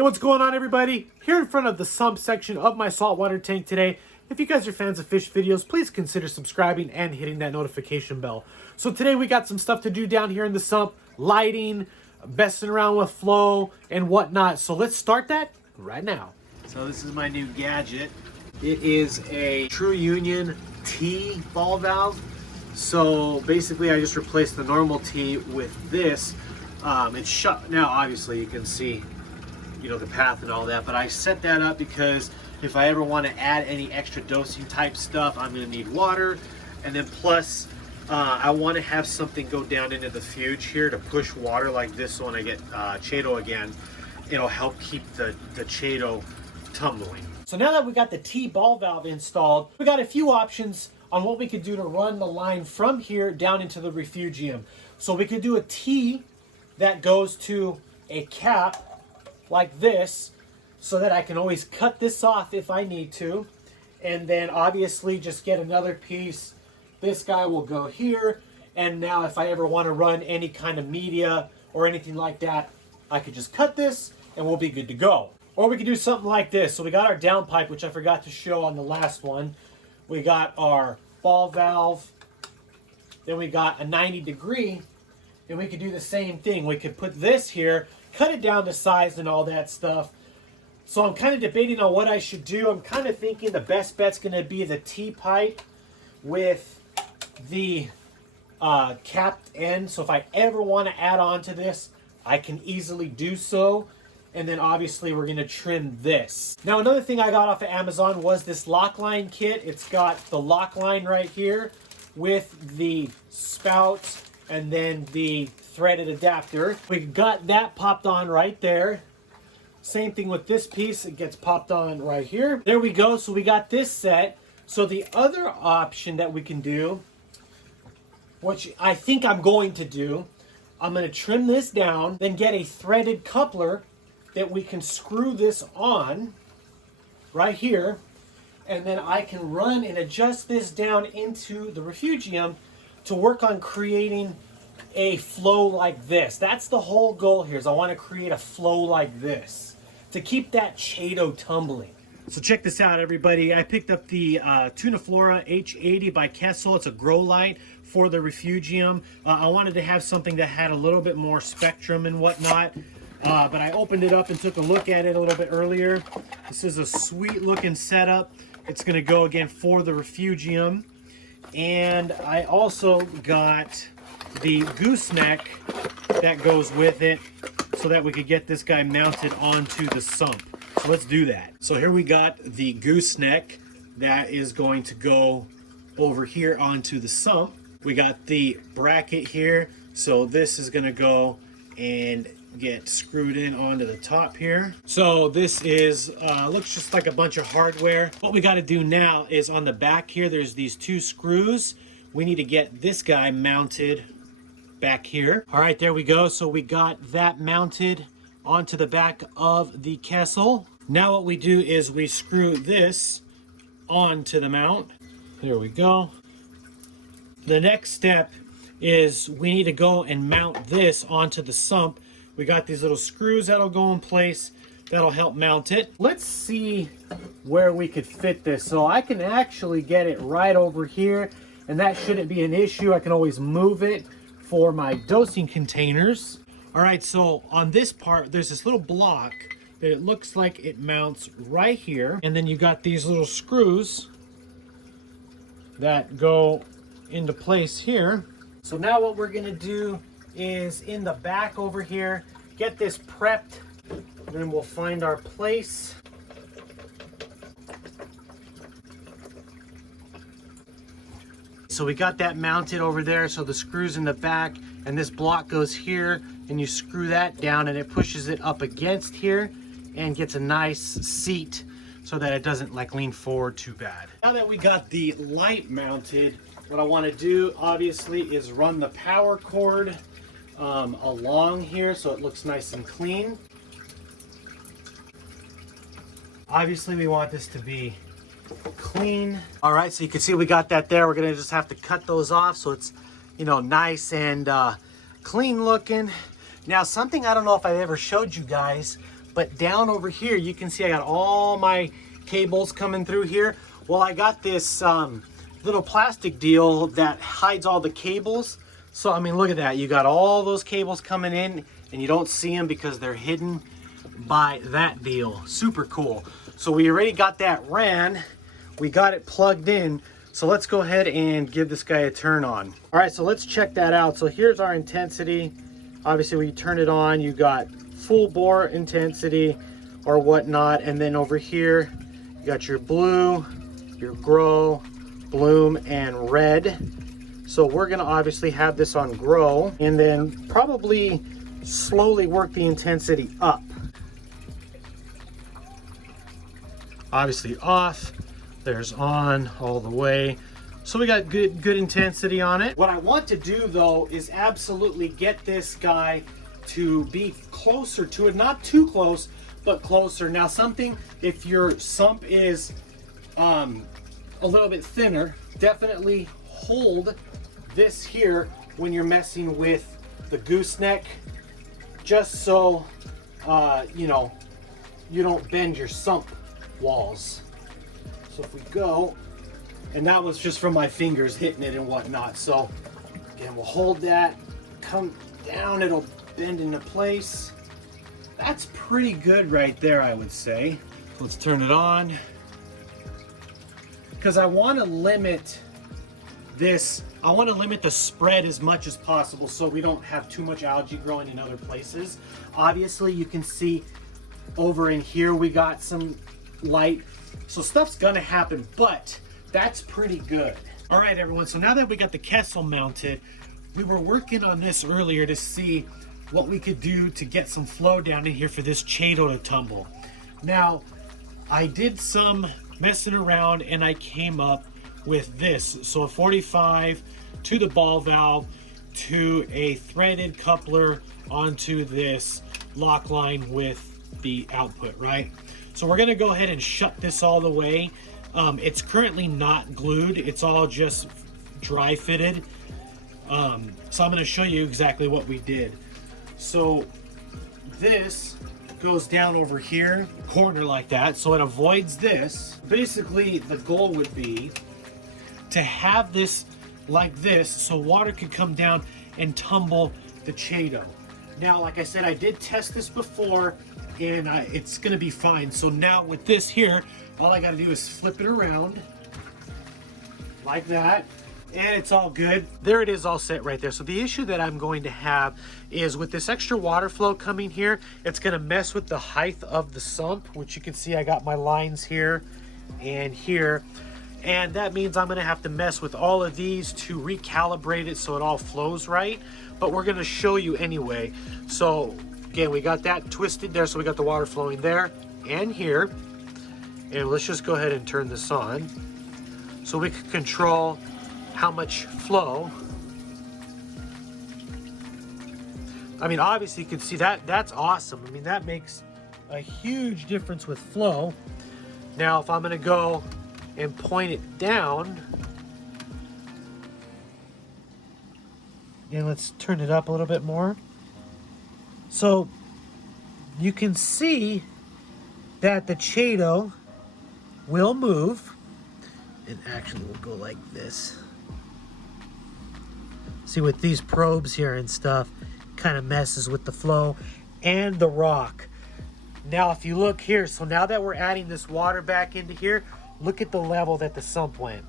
Hey, what's going on, everybody? Here in front of the sump section of my saltwater tank today. If you guys are fans of fish videos, please consider subscribing and hitting that notification bell. So today we got some stuff to do down here in the sump, lighting, messing around with flow and whatnot. So let's start that right now. So this is my new gadget. It is a True Union T ball valve. So basically I just replaced the normal T with this. It's shut now. Obviously you can see, the path and all that, but I set that up because if I ever want to add any extra dosing type stuff, I'm going to need water. And then plus I want to have something go down into the fuge here to push water like this, so when I get Chaeto again, it'll help keep the Chaeto tumbling. So now that we got the T ball valve installed, we got a few options on what we could do to run the line from here down into the refugium. So we could do a T that goes to a cap like this, so that I can always cut this off if I need to. And then obviously just get another piece. This guy will go here. And now if I ever want to run any kind of media or anything like that, I could just cut this and we'll be good to go. Or we could do something like this. So we got our downpipe, which I forgot to show on the last one. We got our ball valve. Then we got a 90-degree. And we could do the same thing. We could put this here, cut it down to size and all that stuff. So I'm kind of debating on what I should do. I'm kind of thinking the best bet's going to be the T-pipe with the capped end. So if I ever want to add on to this, I can easily do so. And then obviously we're going to trim this. Now another thing I got off of Amazon was this lock line kit. It's got the lock line right here with the spout and then the threaded adapter. We got that popped on right there. Same thing with this piece, it gets popped on right here. There we go, so we got this set. So the other option that we can do, which I think I'm going to do, I'm going to trim this down, then get a threaded coupler that we can screw this on right here, and then I can run and adjust this down into the refugium to work on creating a flow like this. That's the whole goal here, is I want to create a flow like this to keep that Chaeto tumbling. So check this out, everybody. I picked up the Tunaflora H80 by Kessil. It's a grow light for the refugium. I wanted to have something that had a little bit more spectrum and whatnot. But I opened it up and took a look at it a little bit earlier. This is a sweet looking setup. It's going to go again for the refugium. And I also got the gooseneck that goes with it so that we could get this guy mounted onto the sump. So let's do that. So here we got the gooseneck that is going to go over here onto the sump. We got the bracket here. So this is going to go and get screwed in onto the top here. So this is looks just like a bunch of hardware. What we got to do now is on the back here, there's these two screws. We need to get this guy mounted back here. All right, there we go. So we got that mounted onto the back of the Kessil. Now what we do is we screw this onto the mount. There we go. The next step is we need to go and mount this onto the sump. We got these little screws that'll go in place. That'll help mount it. Let's see where we could fit this. So I can actually get it right over here, and that shouldn't be an issue. I can always move it for my dosing containers. All right, so on this part, there's this little block that it looks like it mounts right here. And then you got these little screws that go into place here. So now what we're gonna do is in the back over here, get this prepped, and then we'll find our place. So we got that mounted over there, so the screw's in the back, and this block goes here, and you screw that down, and it pushes it up against here, and gets a nice seat so that it doesn't lean forward too bad. Now that we got the light mounted, what I want to do, obviously, is run the power cord along here so it looks nice and clean. Obviously, we want this to be clean. All right, so you can see we got that there. We're gonna just have to cut those off so it's, nice and clean looking. Now, something I don't know if I ever showed you guys, But down over here, you can see I got all my cables coming through here. Well, I got this little plastic deal that hides all the cables. So, I mean, look at that. You got all those cables coming in and you don't see them because they're hidden by that deal. Super cool. So we already got that ran. We got it plugged in. So let's go ahead and give this guy a turn on. All right, so let's check that out. So here's our intensity. Obviously, when you turn it on, you got full bore intensity or whatnot. And then over here, you got your blue, your grow, bloom, and red. So we're gonna obviously have this on grow and then probably slowly work the intensity up. Obviously off, there's on all the way. So we got good intensity on it. What I want to do though is absolutely get this guy to be closer to it, not too close, but closer. Now something, if your sump is a little bit thinner, definitely hold this here when you're messing with the gooseneck, just so you know, you don't bend your sump walls. So if we go, and that was just from my fingers hitting it and whatnot. So again, we'll hold that, come down, it'll bend into place. That's pretty good right there, I would say. Let's turn it on, because I want to limit this. I want to limit the spread as much as possible so we don't have too much algae growing in other places. Obviously, you can see over in here we got some light, so stuff's gonna happen, but that's pretty good. All right, everyone, so now that we got the Kessil mounted, we were working on this earlier to see what we could do to get some flow down in here for this Chaeto to tumble. Now, I did some messing around and I came up with this. So a 45 to the ball valve to a threaded coupler onto this lock line with the output, right? So we're gonna go ahead and shut this all the way. It's currently not glued, it's all just dry fitted. So I'm gonna show you exactly what we did. So this goes down over here, corner like that, so it avoids this. Basically, the goal would be to have this like this so water could come down and tumble the Chaeto. Now, like I said, I did test this before and it's gonna be fine. So now with this here, all I gotta do is flip it around like that, and it's all good. There it is, all set right there. So the issue that I'm going to have is with this extra water flow coming here, it's gonna mess with the height of the sump, which you can see I got my lines here and here. And that means I'm gonna have to mess with all of these to recalibrate it so it all flows right. But we're gonna show you anyway. So again, we got that twisted there, so we got the water flowing there and here. And let's just go ahead and turn this on so we can control how much flow. I mean, obviously you can see that, that's awesome. I mean, that makes a huge difference with flow. Now, if I'm gonna go and point it down, and let's turn it up a little bit more. So you can see that the Chaeto will move. It actually will go like this. See, with these probes here and stuff, kind of messes with the flow and the rock. Now, if you look here, so now that we're adding this water back into here, look at the level that the sump went.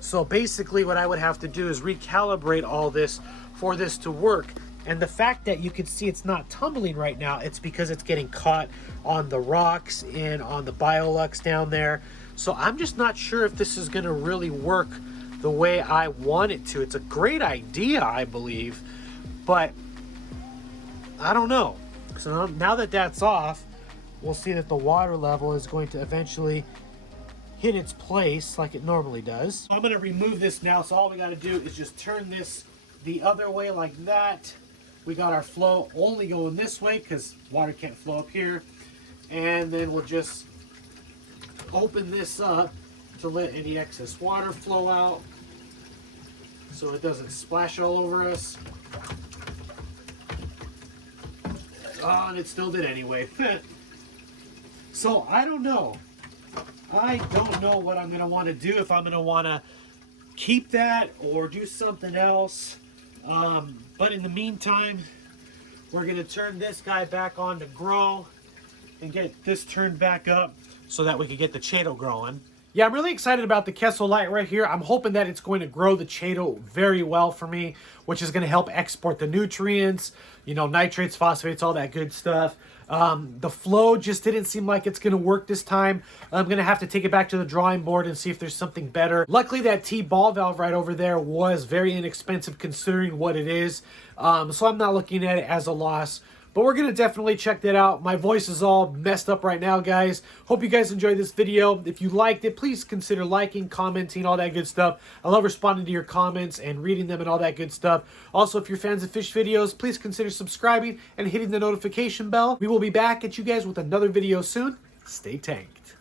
So basically what I would have to do is recalibrate all this for this to work. And the fact that you can see it's not tumbling right now, it's because it's getting caught on the rocks and on the Biolux down there. So I'm just not sure if this is gonna really work the way I want it to. It's a great idea, I believe, but I don't know. So now that that's off, we'll see that the water level is going to eventually hit its place like it normally does. I'm gonna remove this now, so all we gotta do is just turn this the other way like that. We got our flow only going this way because water can't flow up here. And then we'll just open this up to let any excess water flow out so it doesn't splash all over us. Oh, and it still did anyway. So I don't know. I don't know what I'm going to want to do, if I'm going to want to keep that or do something else. But in the meantime, we're going to turn this guy back on to grow and get this turned back up so that we can get the Chaeto growing. Yeah, I'm really excited about the Kessil Light right here. I'm hoping that it's going to grow the Chaeto very well for me, which is going to help export the nutrients, you know, nitrates, phosphates, all that good stuff. The flow just didn't seem like it's going to work this time. I'm going to have to take it back to the drawing board and see if there's something better. Luckily, that T-ball valve right over there was very inexpensive considering what it is. So I'm not looking at it as a loss. But we're going to definitely check that out. My voice is all messed up right now, guys. Hope you guys enjoyed this video. If you liked it, please consider liking, commenting, all that good stuff. I love responding to your comments and reading them and all that good stuff. Also, if you're fans of fish videos, please consider subscribing and hitting the notification bell. We will be back at you guys with another video soon. Stay tanked.